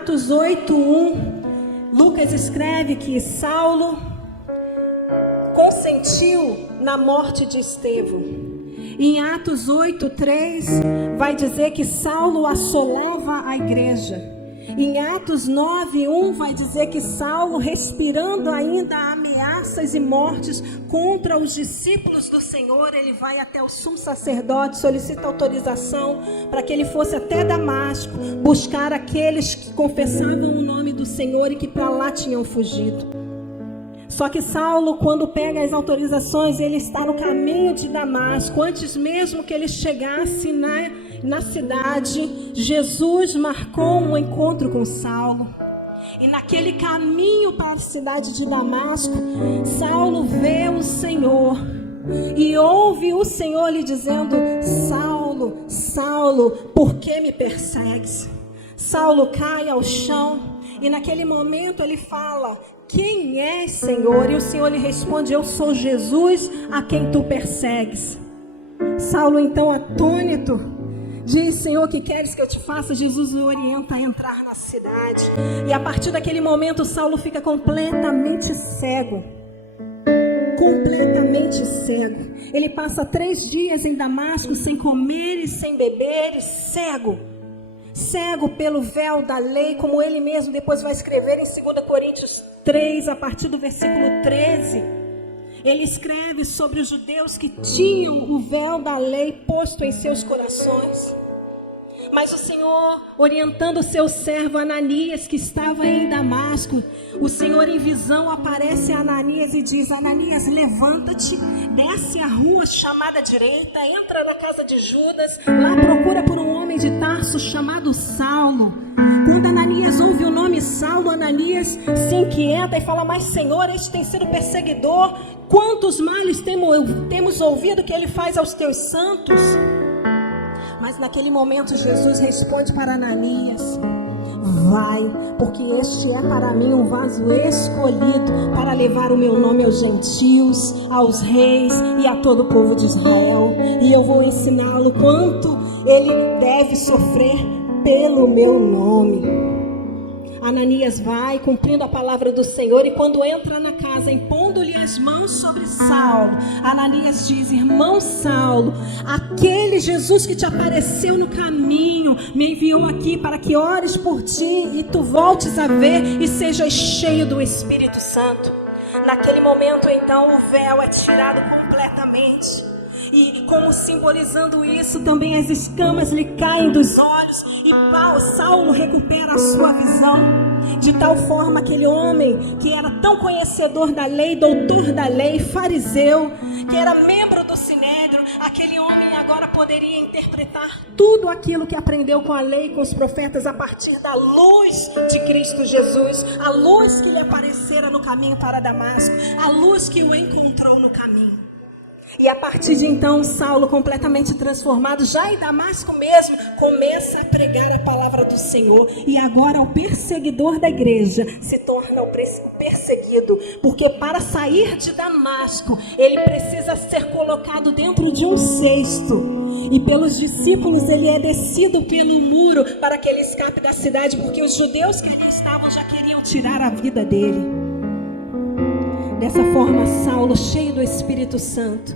Atos 8:1, Lucas escreve que Saulo consentiu na morte de Estevão. Em Atos 8:3 vai dizer que Saulo assolava a igreja. Em Atos 9:1 vai dizer que Saulo, respirando ainda ameaças e mortes contra os discípulos do Senhor, ele vai até o sumo sacerdote, solicita autorização para que ele fosse até Damasco buscar aqueles que confessavam o nome do Senhor e que para lá tinham fugido. Só que Saulo, quando pega as autorizações, ele está no caminho de Damasco. Antes mesmo que ele chegasse na cidade, Jesus marcou um encontro com Saulo. E naquele caminho para a cidade de Damasco, Saulo vê o Senhor e ouve o Senhor lhe dizendo: Saulo, Saulo, por que me persegues? Saulo cai ao chão e naquele momento ele fala: quem é, Senhor? E o Senhor lhe responde: eu sou Jesus a quem tu persegues. Saulo então, atônito, diz: Senhor, o que queres que eu te faça? Jesus o orienta a entrar na cidade. E a partir daquele momento Saulo fica completamente cego. Completamente cego. Ele passa 3 dias em Damasco sem comer e sem beber, e cego pelo véu da lei, como ele mesmo depois vai escrever em 2 Coríntios 3, a partir do versículo 13. Ele escreve sobre os judeus que tinham o véu da lei posto em seus corações. Mas o Senhor, orientando o seu servo Ananias, que estava em Damasco, o Senhor em visão aparece a Ananias e diz: Ananias, levanta-te, desce a rua chamada direita, entra na casa de Judas, lá procura por um homem de Tarso chamado Saulo. Quando Ananias ouve o nome Saulo, Ananias se inquieta e fala: mas Senhor, este tem sido perseguidor, quantos males temos ouvido que ele faz aos teus santos? Mas naquele momento Jesus responde para Ananias: vai, porque este é para mim um vaso escolhido para levar o meu nome aos gentios, aos reis e a todo o povo de Israel. E eu vou ensiná-lo quanto ele deve sofrer pelo meu nome. Ananias vai cumprindo a palavra do Senhor, e quando entra na casa, impondo-lhe as mãos sobre Saulo, Ananias diz: irmão Saulo, aquele Jesus que te apareceu no caminho me enviou aqui para que ores por ti e tu voltes a ver e sejas cheio do Espírito Santo. Naquele momento então o véu é tirado completamente. E como simbolizando isso, também as escamas lhe caem dos olhos e Saulo recupera a sua visão. De tal forma, aquele homem que era tão conhecedor da lei, doutor da lei, fariseu, que era membro do Sinédrio, aquele homem agora poderia interpretar tudo aquilo que aprendeu com a lei e com os profetas a partir da luz de Cristo Jesus, a luz que lhe aparecera no caminho para Damasco, a luz que o encontrou no caminho. E a partir de então, Saulo, completamente transformado, já em Damasco mesmo, começa a pregar a palavra do Senhor. E agora o perseguidor da igreja se torna o perseguido. Porque para sair de Damasco, ele precisa ser colocado dentro de um cesto. E pelos discípulos ele é descido pelo muro para que ele escape da cidade. Porque os judeus que ali estavam já queriam tirar a vida dele. Dessa forma, Saulo, cheio do Espírito Santo,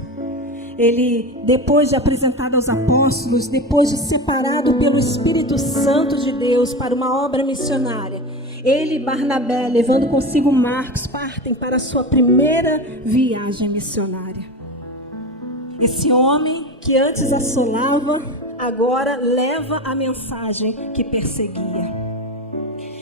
ele, depois de apresentado aos apóstolos, depois de separado pelo Espírito Santo de Deus para uma obra missionária, ele e Barnabé, levando consigo Marcos, partem para a sua primeira viagem missionária. Esse homem que antes assolava, agora leva a mensagem que perseguia.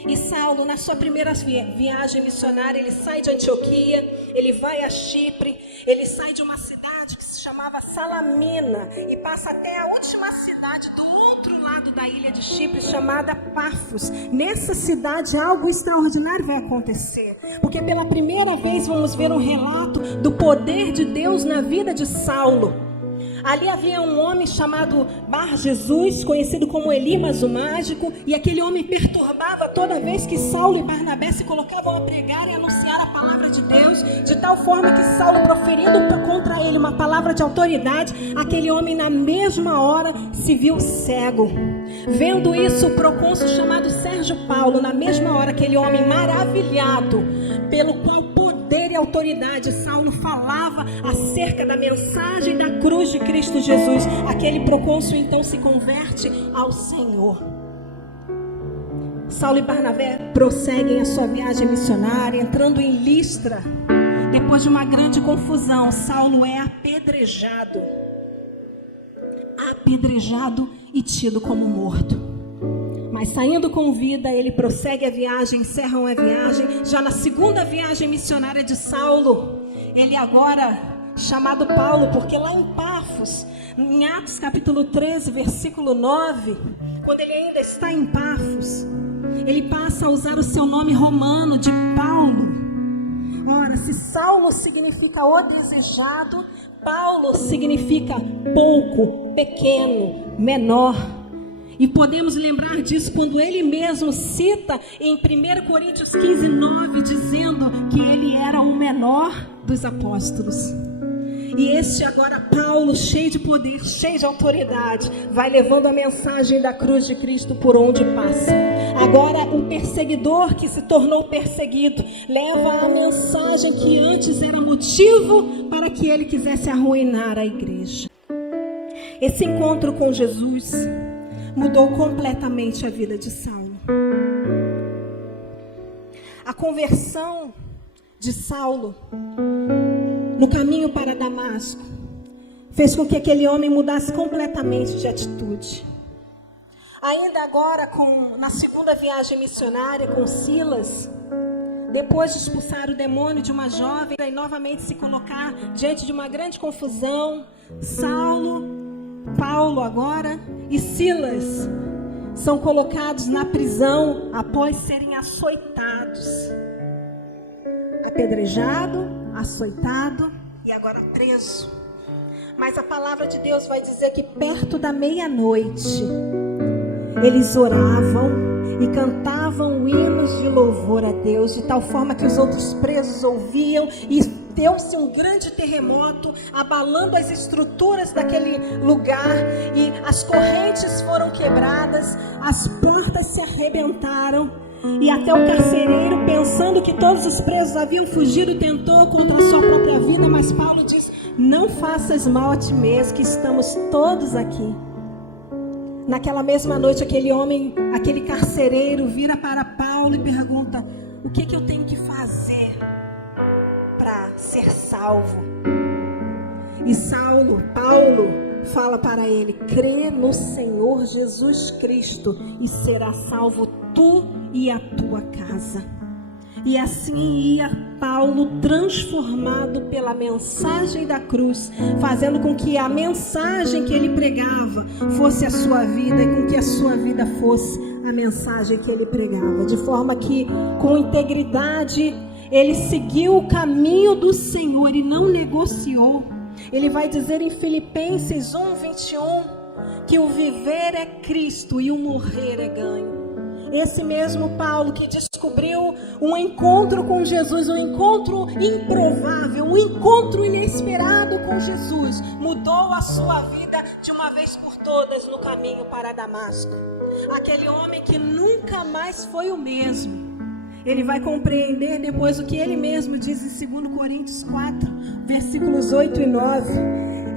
E Saulo, na sua primeira viagem missionária, ele sai de Antioquia, ele vai a Chipre, ele sai de uma cidade que se chamava Salamina e passa até a última cidade do outro lado da ilha de Chipre, chamada Pafos. Nessa cidade algo extraordinário vai acontecer, porque pela primeira vez vamos ver um relato do poder de Deus na vida de Saulo. Ali havia um homem chamado Bar Jesus, conhecido como Elimas o mágico, e aquele homem perturbava toda vez que Saulo e Barnabé se colocavam a pregar e anunciar a palavra de Deus, de tal forma que Saulo, proferindo contra ele uma palavra de autoridade, aquele homem na mesma hora se viu cego. Vendo isso, o procônsul chamado Sérgio Paulo, na mesma hora, aquele homem maravilhado, pelo qual poder e autoridade Saulo falava acerca da mensagem da cruz de Cristo Jesus, aquele procônsul então se converte ao Senhor. Saulo e Barnabé prosseguem a sua viagem missionária, entrando em Listra. Depois de uma grande confusão, Saulo é apedrejado e tido como morto. Mas saindo com vida, ele prossegue a viagem, encerram a viagem. Já na segunda viagem missionária de Saulo, ele agora chamado Paulo, porque lá em Pafos, em Atos capítulo 13, versículo 9, quando ele ainda está em Pafos, ele passa a usar o seu nome romano de Paulo. Ora, se Saulo significa o desejado, Paulo significa pouco, pequeno, menor. E podemos lembrar disso quando ele mesmo cita em 1 Coríntios 15, 9, dizendo que ele era o menor dos apóstolos. E este agora Paulo, cheio de poder, cheio de autoridade, vai levando a mensagem da cruz de Cristo por onde passa. Agora o perseguidor que se tornou perseguido leva a mensagem que antes era motivo para que ele quisesse arruinar a igreja. Esse encontro com Jesus mudou completamente a vida de Saulo. A conversão de Saulo no caminho para Damasco fez com que aquele homem mudasse completamente de atitude. Ainda agora, na segunda viagem missionária com Silas, depois de expulsar o demônio de uma jovem e novamente se colocar diante de uma grande confusão, Paulo agora e Silas são colocados na prisão após serem açoitados. Apedrejado, açoitado e agora preso. Mas a palavra de Deus vai dizer que perto da meia-noite eles oravam e cantavam hinos de louvor a Deus, de tal forma que os outros presos ouviam, e deu-se um grande terremoto, abalando as estruturas daquele lugar, e as correntes foram quebradas, as portas se arrebentaram, e até o carcereiro, pensando que todos os presos haviam fugido, tentou contra a sua própria vida, mas Paulo diz: não faças mal a ti mesmo, que estamos todos aqui. Naquela mesma noite, aquele homem, aquele carcereiro, vira para Paulo e pergunta: o que eu tenho que fazer para ser salvo? E Paulo fala para ele: crê no Senhor Jesus Cristo e será salvo tu e a tua casa. E assim ia Paulo, transformado pela mensagem da cruz, fazendo com que a mensagem que ele pregava fosse a sua vida, e com que a sua vida fosse a mensagem que ele pregava. De forma que, com integridade, ele seguiu o caminho do Senhor e não negociou. Ele vai dizer em Filipenses 1:21 que o viver é Cristo e o morrer é ganho. Esse mesmo Paulo que descobriu um encontro com Jesus, um encontro improvável, um encontro inesperado com Jesus, mudou a sua vida de uma vez por todas no caminho para Damasco. Aquele homem que nunca mais foi o mesmo. Ele vai compreender depois o que ele mesmo diz em 2 Coríntios 4, versículos 8 e 9.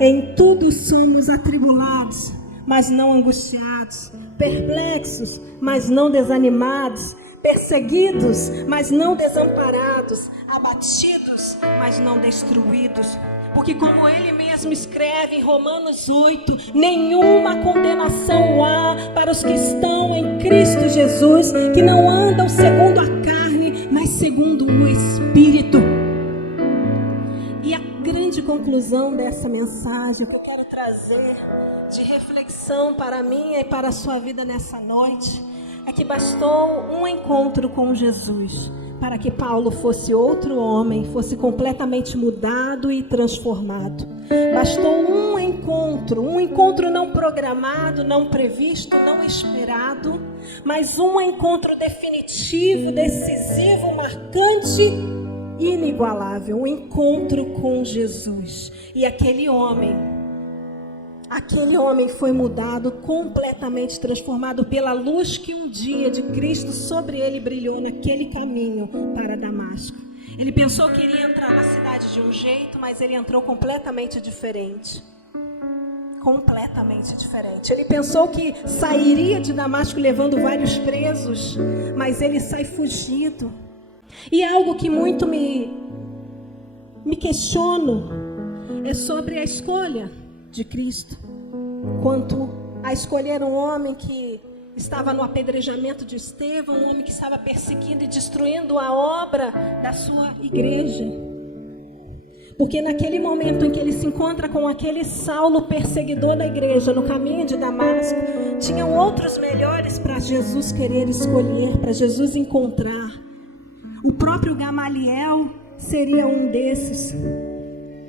Em tudo somos atribulados, mas não angustiados, perplexos, mas não desanimados, perseguidos, mas não desamparados, abatidos, mas não destruídos. Porque como ele mesmo escreve em Romanos 8, nenhuma condenação há para os que estão em Cristo Jesus, que não andam segundo a carne, mas segundo o Espírito. E a grande conclusão dessa mensagem, o que eu quero trazer de reflexão para mim e para a sua vida nessa noite, é que bastou um encontro com Jesus para que Paulo fosse outro homem, fosse completamente mudado e transformado. Bastou um encontro não programado, não previsto, não esperado, mas um encontro definitivo, decisivo, marcante, inigualável, um encontro com Jesus. E aquele homem Aquele homem foi mudado, completamente transformado pela luz que um dia de Cristo sobre ele brilhou naquele caminho para Damasco. Ele pensou que iria entrar na cidade de um jeito, mas ele entrou completamente diferente. Completamente diferente. Ele pensou que sairia de Damasco levando vários presos, mas ele sai fugido. E algo que muito me questiono é sobre a escolha de Cristo, quanto a escolher um homem que estava no apedrejamento de Estevão, um homem que estava perseguindo e destruindo a obra da sua igreja. Porque naquele momento em que ele se encontra com aquele Saulo perseguidor da igreja no caminho de Damasco, tinham outros melhores para Jesus querer escolher, para Jesus encontrar. O próprio Gamaliel seria um desses.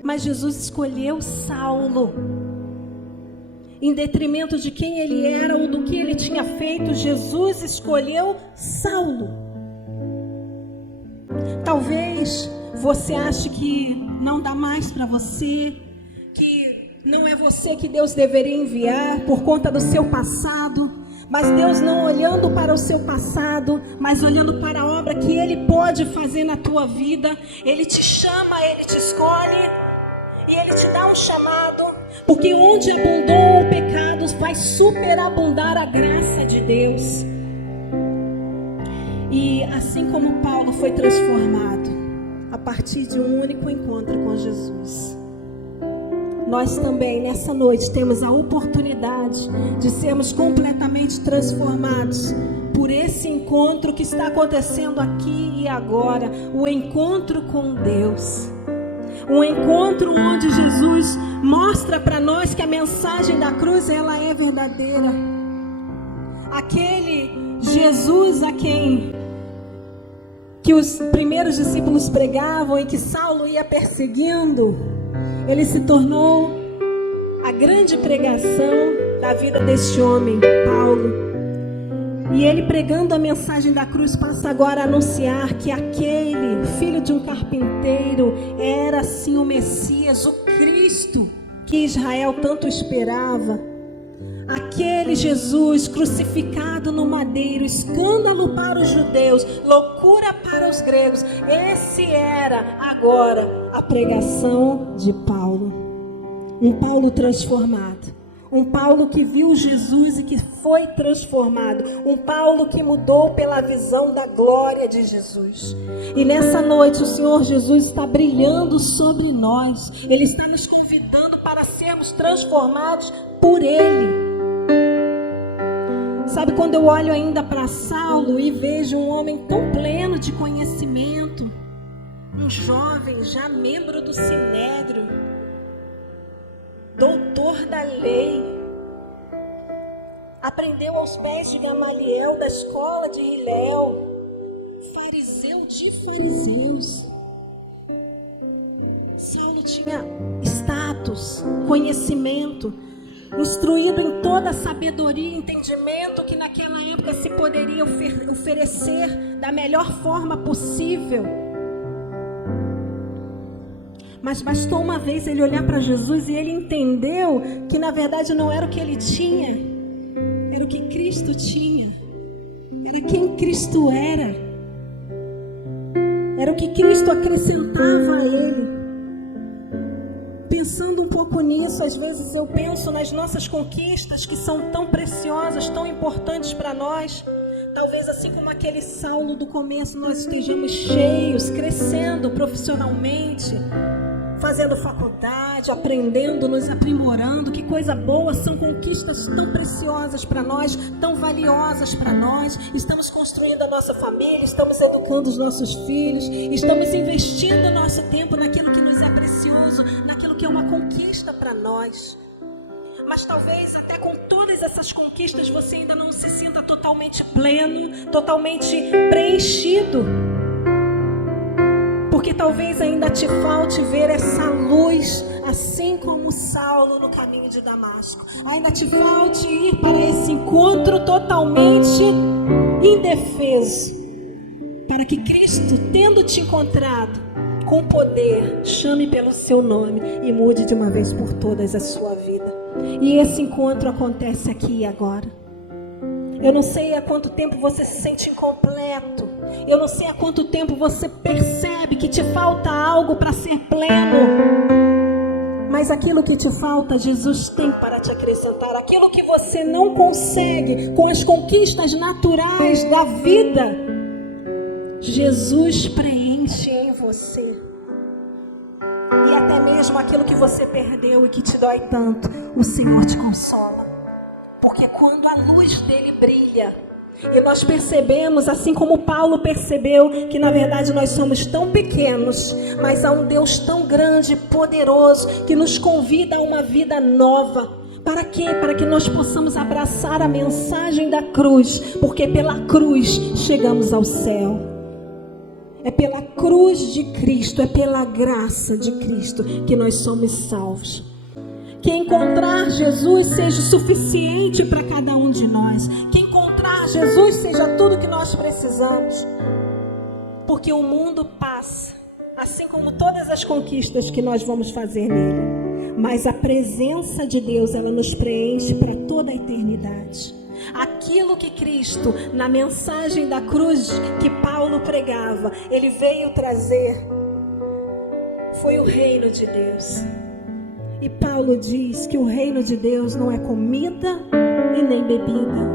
Mas Jesus escolheu Saulo. Em detrimento de quem ele era ou do que ele tinha feito, Jesus escolheu Saulo. Talvez você ache que não dá mais para você, que não é você que Deus deveria enviar por conta do seu passado. Mas Deus não olhando para o seu passado, mas olhando para a obra que Ele pode fazer na tua vida. Ele te chama, Ele te escolhe e Ele te dá um chamado. Porque onde abundou o pecado, vai superabundar a graça de Deus. E assim como Paulo foi transformado a partir de um único encontro com Jesus, nós também nessa noite temos a oportunidade de sermos completamente transformados por esse encontro que está acontecendo aqui e agora, o encontro com Deus. Um encontro onde Jesus mostra para nós que a mensagem da cruz ela é verdadeira. Aquele Jesus a quem que os primeiros discípulos pregavam e que Saulo ia perseguindo, ele se tornou a grande pregação da vida deste homem, Paulo. E ele, pregando a mensagem da cruz, passa agora a anunciar que aquele filho de um carpinteiro era sim o Messias, o Cristo que Israel tanto esperava. Aquele Jesus crucificado no madeiro, escândalo para os judeus, loucura para os gregos. Esse era agora a pregação de Paulo. Um Paulo transformado. Um Paulo que viu Jesus e que foi transformado. Um Paulo que mudou pela visão da glória de Jesus. E nessa noite o Senhor Jesus está brilhando sobre nós. Ele está nos convidando para sermos transformados por Ele. Sabe, quando eu olho ainda para Saulo e vejo um homem tão pleno de conhecimento, um jovem já membro do Sinédrio, doutor da lei, aprendeu aos pés de Gamaliel da escola de Hilel, fariseu de fariseus. Saulo tinha status, conhecimento, instruído em toda a sabedoria e entendimento que naquela época se poderia oferecer da melhor forma possível. Mas bastou uma vez ele olhar para Jesus e ele entendeu que na verdade não era o que ele tinha, era o que Cristo tinha, era quem Cristo era o que Cristo acrescentava a ele. Pensando um pouco nisso, às vezes eu penso nas nossas conquistas que são tão preciosas, tão importantes para nós. Talvez assim como aquele Saulo do começo, nós estejamos cheios, crescendo profissionalmente, fazendo faculdade, aprendendo, nos aprimorando. Que coisa boa, são conquistas tão preciosas para nós, tão valiosas para nós. Estamos construindo a nossa família, estamos educando os nossos filhos, estamos investindo o nosso tempo naquilo que nos é precioso, naquilo que é uma conquista para nós. Mas talvez até com todas essas conquistas você ainda não se sinta totalmente pleno, totalmente preenchido. Porque talvez ainda te falte ver essa luz, assim como Saulo no caminho de Damasco. Ainda te falte ir para esse encontro totalmente indefeso. Para que Cristo, tendo te encontrado com poder, chame pelo seu nome e mude de uma vez por todas a sua vida. E esse encontro acontece aqui e agora. Eu não sei há quanto tempo você se sente incompleto. Eu não sei há quanto tempo você percebe que te falta algo para ser pleno. Mas aquilo que te falta, Jesus tem para te acrescentar. Aquilo que você não consegue com as conquistas naturais da vida, Jesus preenche em você. E até mesmo aquilo que você perdeu e que te dói tanto, o Senhor te consola. Porque quando a luz dele brilha, e nós percebemos, assim como Paulo percebeu, que na verdade nós somos tão pequenos, mas há um Deus tão grande e poderoso, que nos convida a uma vida nova. Para quê? Para que nós possamos abraçar a mensagem da cruz, porque pela cruz chegamos ao céu. É pela cruz de Cristo, é pela graça de Cristo que nós somos salvos. Que encontrar Jesus seja suficiente para cada um de nós. Que encontrar Jesus seja tudo que nós precisamos. Porque o mundo passa, assim como todas as conquistas que nós vamos fazer nele. Mas a presença de Deus, ela nos preenche para toda a eternidade. Aquilo que Cristo, na mensagem da cruz que Paulo pregava, ele veio trazer, foi o reino de Deus. E Paulo diz que o reino de Deus não é comida e nem bebida,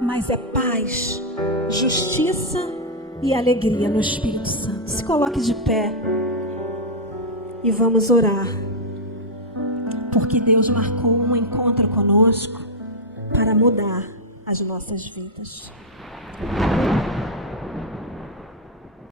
mas é paz, justiça e alegria no Espírito Santo. Se coloque de pé e vamos orar, porque Deus marcou um encontro conosco para mudar as nossas vidas.